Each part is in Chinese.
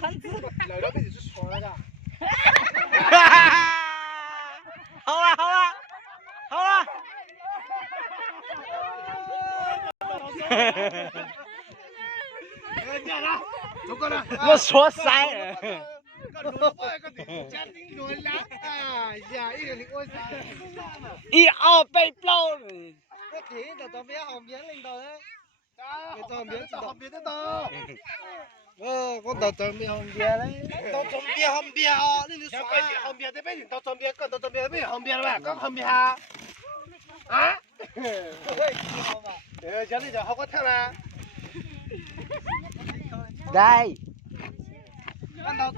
来了，你是说了的。好了好了好了。我说三。一二被blow。我听到这边旁边领导呢，旁边旁边的到。我到这边旁边嘞，到这边旁边啊，你就说旁边这边到这边，到这边这边旁边了吧？刚旁边哈。啊？家里就好过看啦。来。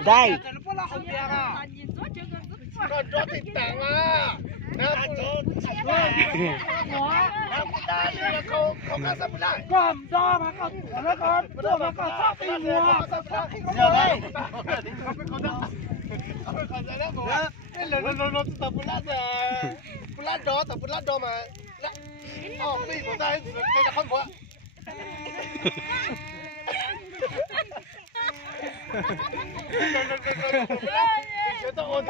来。不拉后边啊！我抓得当啊！那走，我不打你了，口干什么来？我唔抓嘛，我那个，我那个抓地我，要来。我知道不拉的，不拉着，他不拉着嘛，拉，哦，对，我在这个看过。觉得我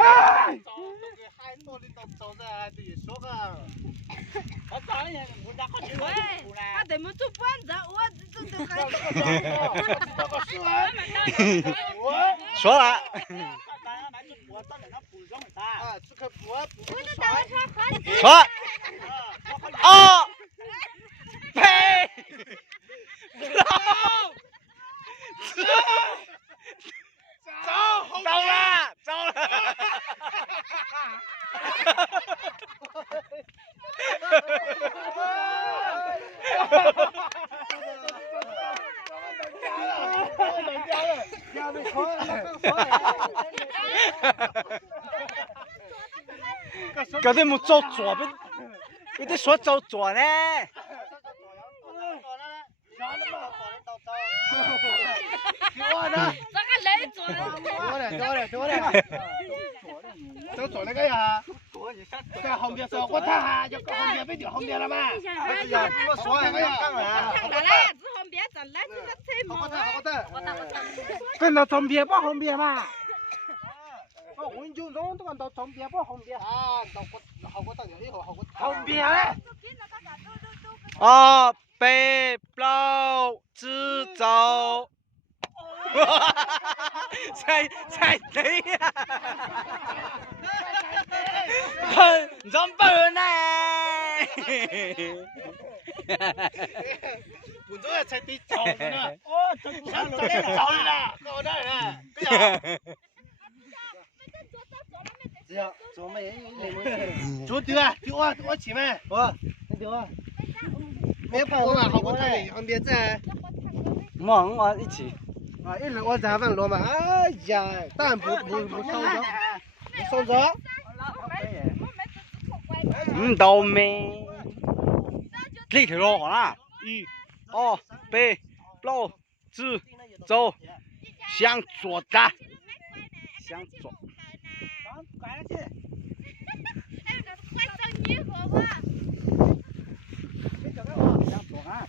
还多的都走着，对，说个。我早点，我咋好吃？他怎么做班子？我这还。说了。说。哦。呸！走了，走了。嗰啲冇做左邊，嗰啲所做左呢？走左那个呀，在后面说，我看哈，就后面被掉后面了嘛。我说那个呀，看过来，这后面咱来这个车嘛。好的。跟到旁边不后面嘛。我温州中都看到旁边不后面啊，到我后到以后后后边嘞。哦，被 blow 之走。才对呀！很怎么办呢？本周也才对走呢，哦，走了，搞那了，只要做咩嘢？做丢啊，丢啊，我前面，我丢啊，没办法，好过太旁边在。忙啊，一起。啊，一人我才问罗嘛，哎呀，当然不送走，唔到咩？呢條路啦，一、二、被 blow 之走，向左的，向左。拐了去。向左啊！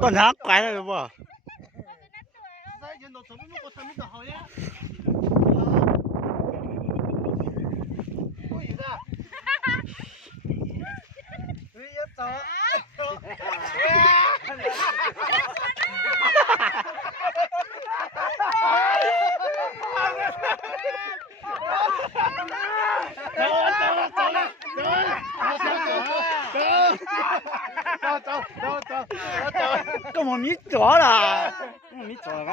到哪拐了不？走，跟我没走了，我没走了。